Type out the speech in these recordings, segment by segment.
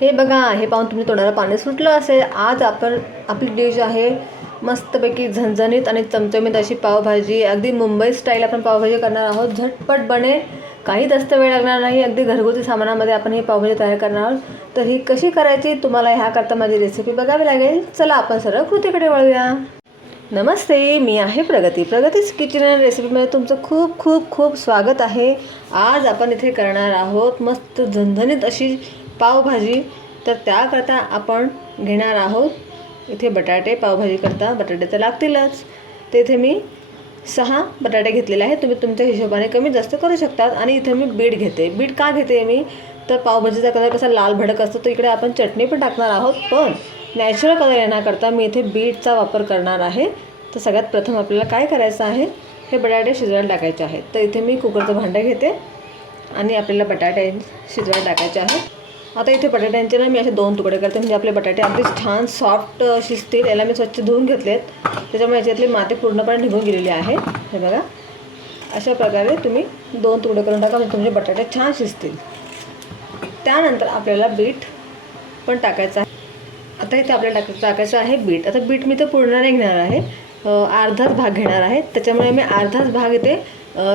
हे बघा हे पाहून तुम्ही तोंडाला पाणी सुटलं असेल. आज आपण आपली डिश आहे मस्तपैकी झणझणीत आणि चमचमीत अशी पावभाजी. अगदी मुंबई स्टाईल आपण पावभाजी करणार आहोत. झटपट बने. काही जास्त वेळ लागणार नाही. अगदी घरगुती सामानामध्ये आपण ही पावभाजी तयार करणार आहोत. तर ही कशी करायची तुम्हाला ह्याकरता माझी रेसिपी बघावी लागेल. चला आपण सरळ कृतीकडे वळूया. नमस्ते मी आहे प्रगती. प्रगतीच किचन अँड रेसिपीमध्ये तुमचं खूप खूप खूप स्वागत आहे. आज आपण इथे करणार आहोत मस्त झणझणीत अशी पावभाजी तर त्याकरता आपण घेणार आहोत. इथे बटाटे पावभाजी करता बटाटे तर लागतीलच. तेथे मी सहा बटाटे घेतलेले आहेत. तुम्ही तुमच्या हिशोबाने कमी जास्त करू शकतात. आणि इथे मी बीट घेते. बीट का घेते मी? तर पावभाजीचा कलर कसा लाल भडक असतो तर इकडे आपण चटणी पण टाकणार आहोत. पण नॅचरल कलर येण्याकरता मी इथे बीटचा वापर करणार आहे. तर सगळ्यात प्रथम आपल्याला काय करायचं आहे? हे बटाटे शिजवायला टाकायचे आहेत. तर इथे मी कुकरचं भांडं घेते. आणि आपल्याला बटाटे शिजवायला टाकायचे आहेत. आता इथे बटाट्यांचे ना मी असे दोन तुकडे करते. म्हणजे आपले बटाटे अगदीच छान सॉफ्ट शिजतील याला मी स्वच्छ धुवून घेतलेत. त्याच्यामुळे याच्यातली माती पूर्णपणे निघून गेलेली आहे. हे बघा. अशा प्रकारे तुम्ही दोन तुकडे करून टाका. म्हणजे तुमचे बटाटे छान शिजतील. त्यानंतर आपल्याला बीट पण टाकायचं आहे. आता इथे आपल्याला टाक टाकायचं आहे बीट. आता बीट मी तर पूर्ण नाही घेणार आहे. अर्धाच भाग घेणार आहे. त्याच्यामुळे मी अर्धाच भाग इथे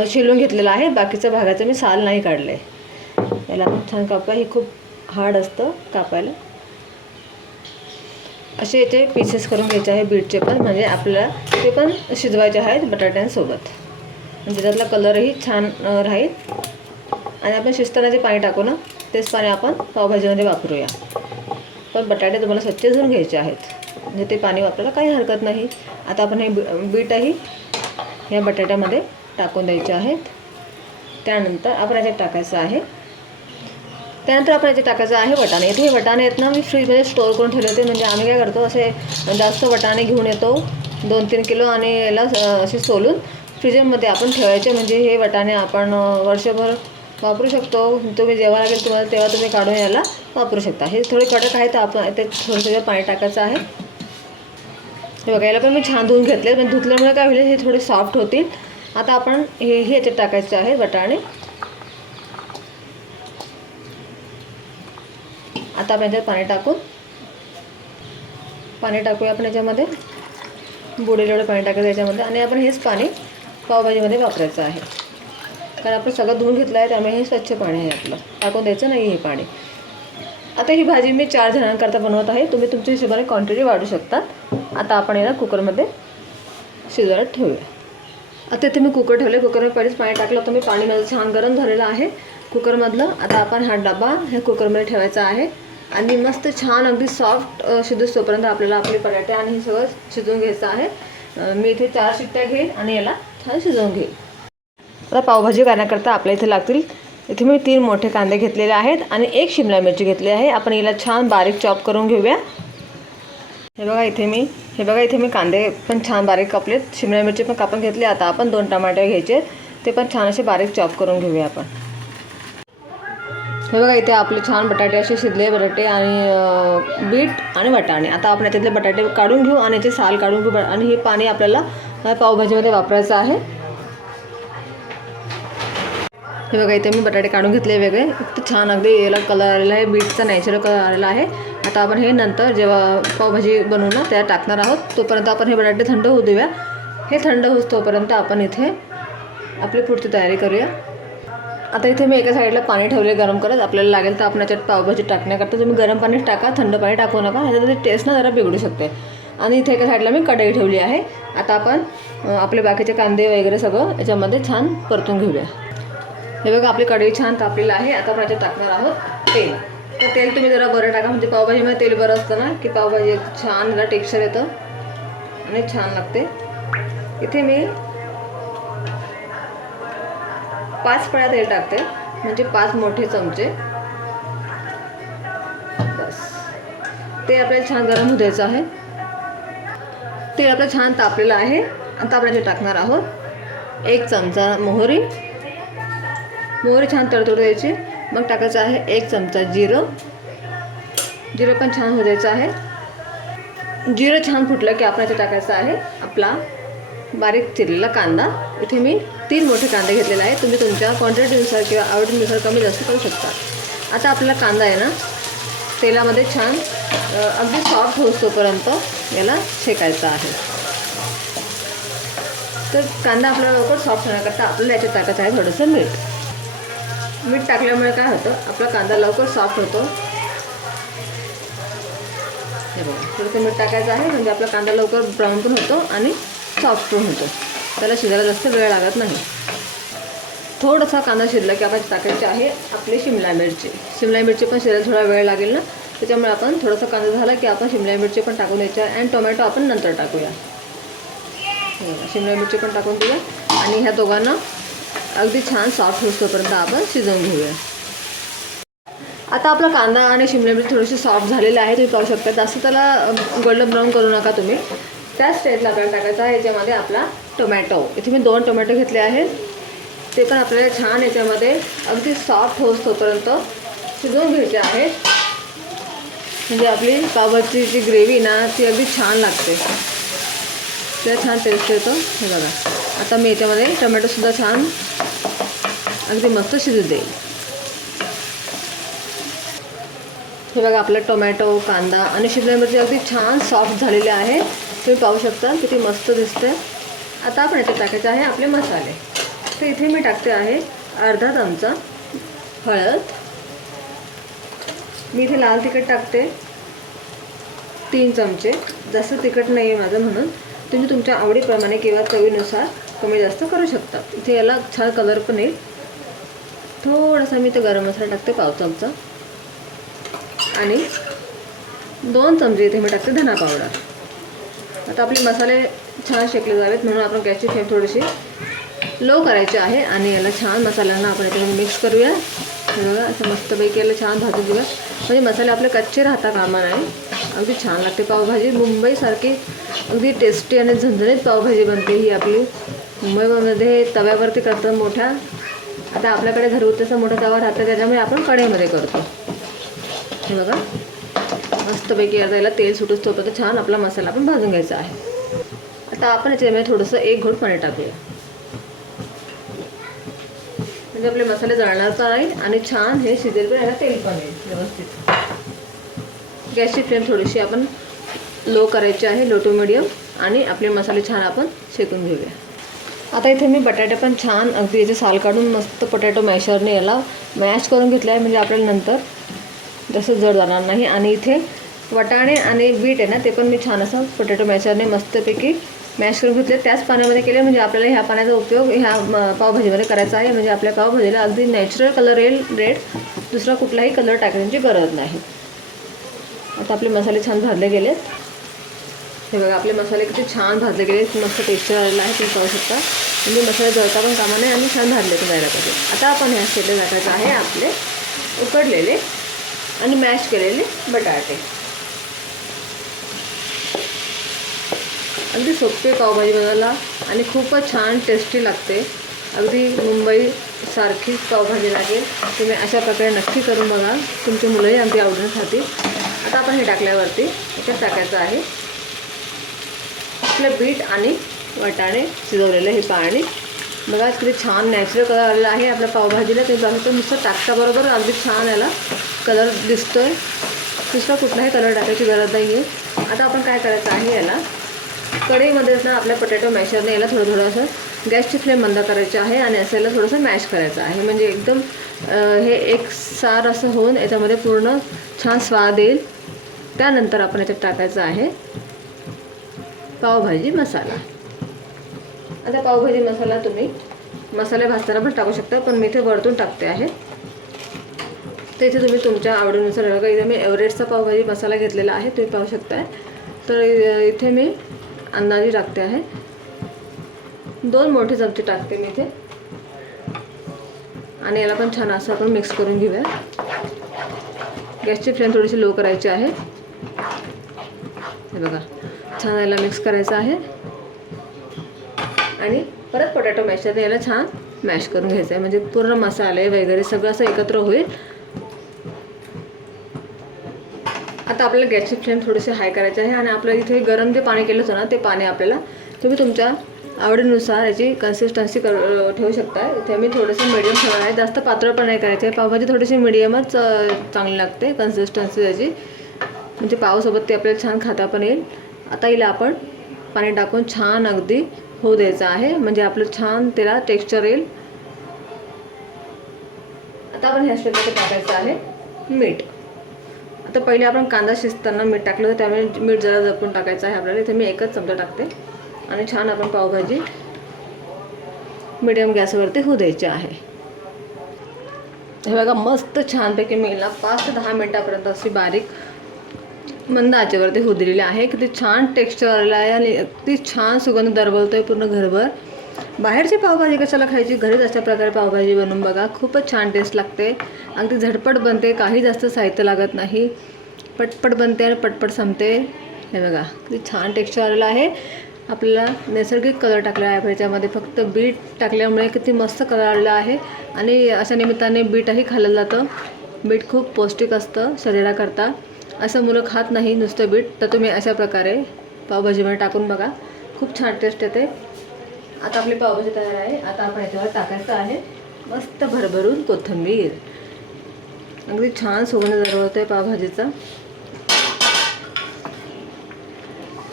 शिलून घेतलेला आहे. बाकीच्या भागाचं मी साल नाही काढलं. आहे याला छान कापा. हे खूप हार्ड असतं कापायला. असे याचे पीसेस करून घ्यायचे आहे बीटचे पण. म्हणजे आपल्याला ते पण शिजवायचे आहेत बटाट्यांसोबत. म्हणजे त्यातला कलरही छान राहील. आणि आपण शिजताना जे पाणी टाकू ना तेच पाणी आपण पावभाजीमध्ये वापरूया. पण बटाटे तुम्हाला स्वच्छ धुवून घ्यायचे आहेत. म्हणजे ते पाणी वापरायला काही हरकत नाही. आता आपण हे बी बीटही या बटाट्यामध्ये टाकून द्यायचे आहेत. त्यानंतर आपण याच्यात टाकायचं आहे त्यानंतर आपण याचे टाकायचं आहे वटाणे. इथे हे वटाणे आहेत ना मी फ्रीजमध्ये स्टोअर करून ठेवले होते. म्हणजे आम्ही काय करतो असे जास्त वटाणे घेऊन येतो. दोन तीन किलो आणि याला असे सोलून फ्रीजरमध्ये आपण ठेवायचे. म्हणजे हे वटाणे आपण वर्षभर वापरू शकतो. तुम्ही जेव्हा लागेल तुम्हाला तेव्हा तुम्ही काढून याला वापरू शकता. हे थोडे कडक आहे तर आपण ते थोडंसं पाणी टाकायचं आहे. हे बघायला पण मी छान धुवून घेतले. पण धुतल्यामुळे काय होईल हे थोडे सॉफ्ट होतील. आता आपण हे हे याच्यात टाकायचे आहे वटाणे. आता आपण याच्यात पाणी टाकून पाणी टाकूया आपण याच्यामध्ये. बुडेल एवढं पाणी टाकायचं याच्यामध्ये. आणि आपण हेच पाणी पावभाजीमध्ये वापरायचं आहे. कारण आपण सगळं धुवून घेतलं आहे त्यामुळे हे स्वच्छ पाणी आहे आपलं. टाकून द्यायचं नाही हे पाणी. आता ही भाजी मी चार जणांकरता बनवत आहे. तुम्ही तुमच्या हिशोबाने क्वांटिटी वाढू शकतात. आता आपण याला कुकरमध्ये शिजवायला ठेवूया. आता इथे मी कुकर ठेवले कुकरमध्ये पहिलेच पाणी टाकलं होतं. मी पाणी माझं छान गरम झालेलं आहे. कुकरमधलं आता आपण हा डबा ह्या कुकरमध्ये ठेवायचा आहे. आणि मस्त छान अगदी सॉफ्ट शिजूस तोपर्यंत आपल्याला आपले पराठे आणि हे सगळं शिजवून घ्यायचं आहे. मी इथे चार शिट्ट्या घेईन आणि याला छान शिजवून घेईन. आता पावभाजी करण्याकरता आपल्या इथे लागतील. इथे मी तीन मोठे कांदे घेतलेले आहेत आणि एक शिमला मिरची घेतली आहे. आपण याला छान बारीक चॉप करून घेऊया. हे बघा इथे मी हे बघा इथे मी कांदे पण छान बारीक कापलेत. शिमला मिरची पण कापून घेतली. आता आपण दोन टमाटे घ्यायचे. ते पण छान असे बारीक चॉप करून घेऊया आपण. हे बघा इथे आपले छान बटाटे असे शिजले. बटाटे आणि बीट आणि वाटाणे. आता आपण याच्यातले बटाटे काढून घेऊ आणि याचे साल काढून घेऊ. आणि हे पाणी आपल्याला पावभाजीमध्ये वापरायचं आहे. हे बघा इथे मी बटाटे काढून घेतले वेगळे. छान अगदी याला कलर आलेला आहे बीटचा नॅचरल कलर आलेला आहे. आता आपण हे नंतर जेव्हा पावभाजी बनवू ना त्या टाकणार आहोत तोपर्यंत आपण हे बटाटे थंड होऊ देऊया. हे थंड होत तोपर्यंत आपण इथे आपली पुढची तयारी करूया. आता इथे मी एका साईडला पाणी ठेवले गरम करत. आपल्याला लागेल तर आपण याच्यात पावभाजी टाकण्याकरता तुम्ही गरम पाणी टाका थंड पाणी टाकू नका. ह्याच्यात टेस्ट ना जरा बिघडू शकते. आणि इथे एका साईडला मी कढई ठेवली आहे. आता आपण आपले बाकीचे कांदे वगैरे सगळं याच्यामध्ये छान परतून घेऊया. हे बघा आपली कढई छान तापलेलं आहे. आता आपण याच्यात टाकणार आहोत तेल. तर तेल तुम्ही जरा बरं टाका. म्हणजे पावभाजीमध्ये तेल बरं असतं ना की पावभाजी एक छान जरा टेक्स्चर येतं आणि छान लागते. इथे मी पाच पळ्या तेल टाकते. म्हणजे पाच मोठे चमचे. बस. ते आपल्याला छान गरम होऊ द्यायचं आहे. तेल आपलं छान तापलेलं आहे. आता आपण टाकणार आहोत एक चमचा मोहरी. मोहरी छान तडतड द्यायची. मग टाकायचं आहे एक चमचा जिरं. जिरं पण छान होऊ द्यायचं आहे. जिरं छान फुटलं की आपण याच्यात टाकायचं आहे आपला बारीक चिरलेला कांदा. इथे मी तीन मोठे कांदे घेतलेले आहे तुम्ही तुमच्या क्वांटिटीनुसार किंवा आवडीनुसार कमी जास्त करू शकता. आता आपला कांदा आहे ना तेलामध्ये छान अगदी सॉफ्ट होतोपर्यंत याला शेकायचं आहे. तर कांदा आपल्याला लवकर सॉफ्ट होण्याकरता आपल्याला याच्यात टाकायचं आहे थोडंसं मीठ. मीठ टाकल्यामुळे काय होतं? आपला कांदा लवकर सॉफ्ट होतो. हे बघा थोडंसं मीठ टाकायचं आहे म्हणजे आपला कांदा लवकर ब्राऊन पण होतो आणि सॉफ्ट पण होतो. त्याला शिजायला जास्त वेळ लागत नाही. थोडासा कांदा शिजला की आपण टाकायचे आहे आपली शिमला मिरची. शिमला मिरची पण शिजायला थोडा वेळ लागेल ना? त्याच्यामुळे आपण थोडासा कांदा झाला की आपण शिमला मिरची पण टाकून द्यायच्या आणि टोमॅटो आपण नंतर टाकूया. शिमला मिरची पण टाकून देऊया आणि ह्या दोघांना अगदी छान सॉफ्ट होतोपर्यंत आपण शिजवून घेऊया. आता आपला कांदा आणि शिमला मिरची थोडीशी सॉफ्ट झालेला आहे तुम्ही पाहू शकता. जास्त त्याला गोल्डन ब्राऊन करू नका तुम्ही. त्याच स्टेजला आपल्याला टाकायचा आहे याच्यामध्ये आपला टोमॅटो इथे मी दोन टोमॅटो घेतले आहेत. ते पण आपल्याला छान याच्यामध्ये अगदी सॉफ्ट होत तोपर्यंत शिजवून घ्यायचे आहेत. म्हणजे आपली पावभाजी जी ग्रेव्ही ना ती अगदी छान लागते. त्याला छान टेस्ट येतो. हे बघा. आता मी याच्यामध्ये टोमॅटोसुद्धा छान अगदी मस्त शिजू देईल हे बघा आपलं टोमॅटो कांदा आणि शिमला मिरची अगदी छान सॉफ्ट झालेले आहे. तुम्ही पाहू शकता किती मस्त दिसते आता आपण याच्यात टाकायचे आहे आपले मसाले. तर इथे मी टाकते आहे अर्धा चमचा हळद. मी इथे लाल तिखट टाकते. तीन चमचे. जास्त तिखट नाही आहे माझं म्हणून. तुम्ही तुमच्या आवडीप्रमाणे किंवा चवीनुसार कमी जास्त करू शकता. इथे याला छान कलर पण येईल. थोडासा मी तो गरम मसाला टाकते पाव चमचा. आणि दोन चमचे इथे मी टाकते धना पावडर. आता आपले मसाले छान शेकले जावेत म्हणून आपण गॅसची फ्लेम थोडीशी लो करायची आहे आणि याला छान मसाल्यांना आपण याच्यामध्ये मिक्स करूया. बघा असं मस्तपैकी याला छान भाजून घेऊया. म्हणजे मसाले आपले कच्चे राहता कामा नाही अगदी छान लागते पावभाजी. मुंबईसारखी अगदी टेस्टी आणि झणझणीत पावभाजी बनते ही आपली. मुंबईमध्ये तव्यावरती करतात मोठ्या आता आपल्याकडे घरगुतीचा मोठा तवा राहतं त्याच्यामुळे आपण कढईमध्ये करतो. हे बघा. मस्तपैकी आता याला तेल सुटूच तर छान आपला मसाला आपण भाजून घ्यायचा आहे. आता आपण याच्यामध्ये थोडंसं एक घोट पाणी टाकूया. म्हणजे आपले मसाले जळणार पण नाही आणि छान हे शिजेल पण याला तेल पण येईल व्यवस्थित. गॅसची फ्लेम थोडीशी आपण लो करायची आहे लो टू मिडियम. आणि आपले मसाले छान आपण शेकून घेऊया. आता इथे मी बटाटे पण छान अगदी याचे साल काढून मस्त पोटॅटो मॅशरने याला मॅश करून घेतलं आहे म्हणजे आपल्याला नंतर जसं जड जाणार नाही. आणि इथे वटाणे आणि बीट आहे ना ते पण मी छान असं पोटॅटो मॅशरने मस्तपैकी मॅश करून घेतले त्याच पाण्यामध्ये केले म्हणजे आपल्याला ह्या पाण्याचा उपयोग ह्या पावभाजीमध्ये करायचा आहे. म्हणजे आपल्या पावभाजीला अगदी नॅचरल कलर येईल रेड दुसरा कुठलाही कलर टाकण्याची गरज नाही. आता आपले मसाले छान भाजले गेलेत. हे बघा आपले मसाले किती छान भाजले गेले. मस्त टेक्स्चर आलेलं आहे तुम्ही पाहू शकता. म्हणजे मसाले जळता पण कामा नाही आणि छान भाजले तर जायला पाहिजे. आता आपण ह्या स्टेटला टाकायचं आहे आपले उकडलेले आणि मॅश केलेले बटाटे. अगदी सोपे पावभाजी बनवायला आणि खूपच छान टेस्टी लागते. अगदी मुंबईसारखीच पावभाजी लागेल. तुम्ही अशा प्रकारे नक्की करून बघा. तुमची मुलंही अगदी आवडून खातील आता आपण हे टाकल्यावरती याच्यात टाकायचं आहे. आपलं बीट आणि वाटाणे शिजवलेलं हे पाणी. बघा किती छान नॅचरल कलर आलेला आहे आपल्या पावभाजीला. ते बघा नुसतं टाकल्याबरोबर अगदी छान याला कलर दिसतोय. दुसरा कुठलाही कलर टाकायची गरज नाही आहे आता आपण काय करायचं आहे याला? कढईमध्येच ना आपल्या पोटॅटो मॅशरने याला थोडं थोडं असं गॅसची फ्लेम बंद करायची आहे आणि असं याला थोडंसं मॅश करायचं आहे. म्हणजे एकदम हे एक सार असं होऊन याच्यामध्ये पूर्ण छान स्वाद येईल. त्यानंतर आपण याच्यात टाकायचं आहे पावभाजी मसाला. आता पावभाजी मसाला तुम्ही मसाले भाजताना पण टाकू शकता पण मी इथे वरतून टाकते आहे. तर इथे तुम्ही तुमच्या आवडीनुसार बघा इथे मी एव्हरेस्टचा पावभाजी मसाला घेतलेला आहे तुम्ही पाहू शकताय. तर इथे मी अंदाजे टाकते आहे. दोन मोठे चमचे टाकते मी इथे. आणि याला पण छान असं आपण मिक्स करून घेऊया. गॅसची फ्लेम थोडीशी लो करायची आहे. हे बघा छान याला मिक्स करायचं आहे. आणि परत पोटॅटो मॅशरने याला छान मॅश करून घ्यायचं आहे. म्हणजे पूर्ण मसाले वगैरे सगळं असं एकत्र होईल. आता आपल्याला गॅसची फ्लेम थोडीशी हाय करायची आहे आणि आपलं इथे गरम जे पाणी केलं होतं ना ते पाणी आपल्याला तुम्ही तुमच्या आवडीनुसार याची कन्सिस्टन्सी कर ठेवू शकता इथे मी थोडंसं मिडियम ठेवणार आहे. जास्त पातळ पण नाही करायचं आहे. पावभाजी थोडीशी मिडियमच चांगली लागते कन्सिस्टन्सी त्याची म्हणजे पावसोबत ते आपल्याला छान खाता पण येईल. आता हिला आपण पाणी टाकून छान अगदी होऊ द्यायचं आहे. म्हणजे आपलं छान त्याला टेक्स्चर येईल. आता आपण ह्या स्टेपमध्ये टाकायचं आहे. मीठ. आता पहिले आपण कांदा शिजताना मीठ टाकलं होतं. त्यामुळे मीठ जरा जपून टाकायचं आहे आपल्याला. इथे मी एकच चमचा टाकते. आणि छान आपण पावभाजी मिडियम गॅसवरती होऊ द्यायची आहे. हे बघा मस्त छानपैकी मी ना. पाच ते दहा मिनटापर्यंत अशी बारीक मंद आचेवरती होऊ दिलेली आहे. किती छान टेक्स्चर आलेला आहे आणि अगदी छान सुगंध दरवलतो आहे पूर्ण घरभर. बाहेरची पावभाजी कशाला खायची? घरीच अशा प्रकारे पावभाजी बनवून बघा. खूपच छान टेस्ट लागते. अगदी झटपट बनते. काही जास्त साहित्य लागत नाही. पटपट बनते आणि पटपट संपते. हे बघा किती छान टेक्स्चर आलेलं आहे. आपल्याला नैसर्गिक कलर टाकला आहे. ह्याच्यामध्ये फक्त बीट टाकल्यामुळे किती मस्त कलर आलेला आहे. आणि अशा निमित्ताने बीटही खाल्लं जातं. बीट खूप पौष्टिक असतं शरीराकरता. असं मुलं खात नाही नुसतं बीट. तर तुम्ही अशा प्रकारे पावभाजीमध्ये टाकून बघा. खूप छान टेस्ट येते. आता आपली पावभाजी तयार आहे. आता आपण याच्यावर टाकायचं आहे. मस्त भरभरून कोथिंबीर. अगदी छान सुगंध दरवळतो आहे पावभाजीचा.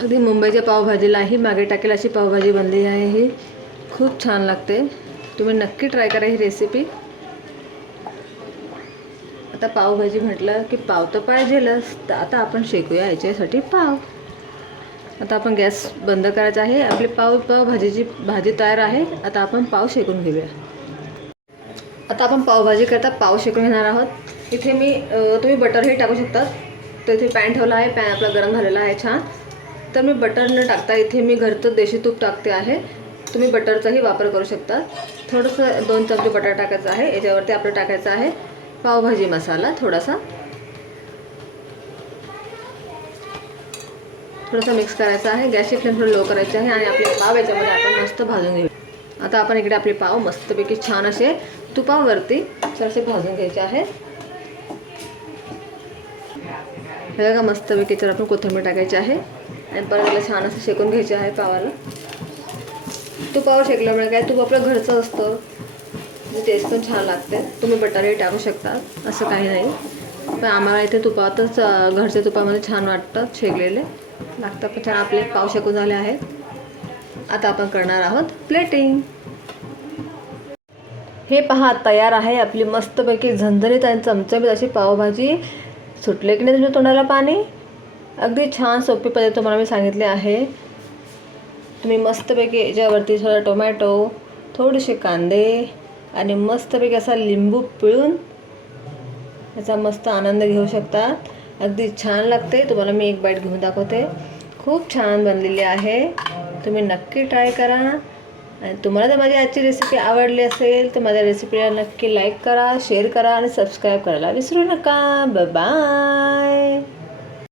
अगदी मुंबईच्या पावभाजीलाही मागे टाकेल अशी पावभाजी बनली आहे ही. खूप छान लागते. तुम्ही नक्की ट्राय करा ही रेसिपी आता पावभाजी म्हटलं की पाव तर पाहिजेलच. तर आता आपण शेकूया याच्यासाठी पाव. आता आपण गॅस बंद करायचा आहे. आपली पाव पावभाजीची भाजी तयार आहे आता आपण पाव शेकून घेऊया. आता आपण पावभाजी करता पाव शेकून घेणार आहोत. इथे मी तुम्ही बटरही टाकू शकता. तर इथे पॅन ठेवला आहे. पॅन आपला गरम झालेला आहे छान. तर मी बटर न टाकता इथे मी घरचं देशी तूप टाकते आहे. तुम्ही बटरचाही वापर करू शकता. थोडंसं दोन चमचे बटर टाकायचं आहे. याच्यावरती आपलं टाकायचं आहे. पावभाजी मसाला थोडासा. थोडंसं मिक्स करायचं आहे. गॅसची फ्लेम थोडं लो करायची आहे आणि आपले पाव याच्यामध्ये आपण मस्त भाजून घेऊ. आता आपण इकडे आपले पाव मस्तपैकी छान असे तुपावरती असे भाजून घ्यायचे आहेत. हे बघा मस्तपैकी तर आपण कोथिंबीर टाकायची आहे. आणि परत त्याला छान असं शेकून घ्यायचे आहे पावाला. तुपावर शेकल्यामुळे काय? तूप आपलं घरचं असतं. टेस्ट पण छान लागते. तुम्ही बटाटे टाकू शकता. असं काही नाही. पण आम्हाला इथे तुपातच घरच्या तुपामध्ये छान वाटतं शेगलेले लागतं पण छान. आपले पाव शकून झाले आहेत. आता आपण करणार आहोत प्लेटिंग हे पहा तयार आहे आपली मस्तपैकी झणझणीत आणि चमचमीत अशी पावभाजी. सुटले की नाही तुमच्या तोंडाला पाणी? अगदी छान सोपी पद्धत तुम्हाला मी सांगितले आहे. तुम्ही मस्तपैकी याच्यावरती थोडं टोमॅटो थोडेसे कांदे आणि मस्तपैकी असा लिंबू पिळून याचा मस्त आनंद घेऊ शकता अगदी छान लागते. तुम्हाला मी एक बाईट घेऊन दाखवते. खूप छान बनलेली आहे. तुम्ही नक्की ट्राय करा. आणि तुम्हाला जर माझी आजची रेसिपी आवडली असेल तर माझ्या रेसिपीला नक्की लाईक करा शेअर करा आणि सबस्क्राईब करायला विसरू नका. बाय